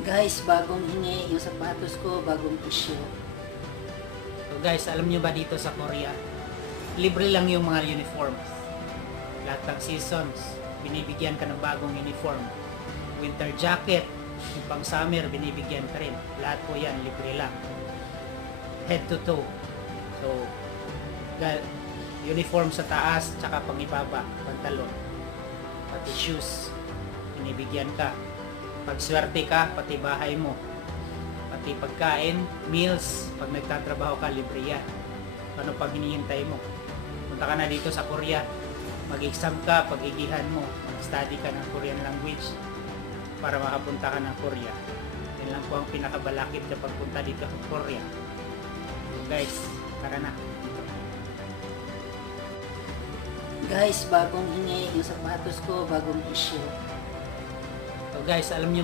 Guys, bagong hingi yung sapatos ko, bagong issue. So guys, alam nyo ba dito sa Korea, libre lang yung mga uniforms. Lahat ng seasons, binibigyan ka ng bagong uniform. Winter jacket, yung pang summer, binibigyan ka rin. Lahat po yan, libre lang. Head to toe. So, uniform sa taas, tsaka pang ibaba, pantalon. Pati shoes, binibigyan ka. Pag swerte ka, pati bahay mo. Pati pagkain, meals, pag nagtatrabaho ka, libre yan. Ano pang hinihintay mo? Punta ka na dito sa Korea, mag-exam ka, pag-igihan mo, mag-study ka ng Korean language para makapunta ka ng Korea. Yan lang po ang pinakabalakid kapag punta dito sa Korea. So guys, tara na. Dito. Guys, bagong hingi yung sapatos ko, bagong issue. So guys, alam nyo